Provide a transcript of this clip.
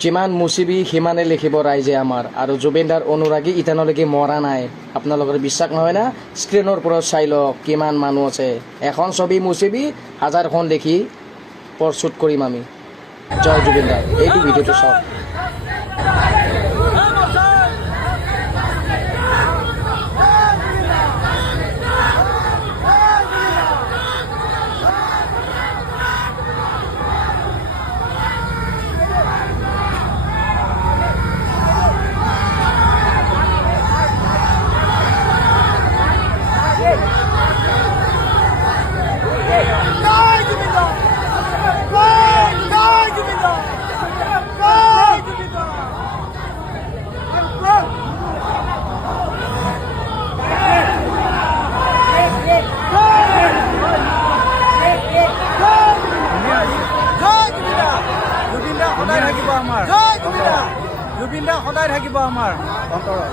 যিমান মুচিবি সিমানে লিখিব ৰাইজে আমাৰ আৰু জুবিনদাৰ অনুৰাগী ইথানলৈকে মৰা নাই আপোনালোকৰ বিশ্বাস নহয় না স্ক্ৰীনৰ পৰা চাই লওক কিমান মানুহ আছে এখন ছবি মুচিবি হাজাৰখন লিখি প্ৰস্তুত কৰিম আমি জয় জুবিনদা এইটো ভিডিঅ'টো চাওক জুবিনদা সদায় থাকিব আমাৰ অন্তৰত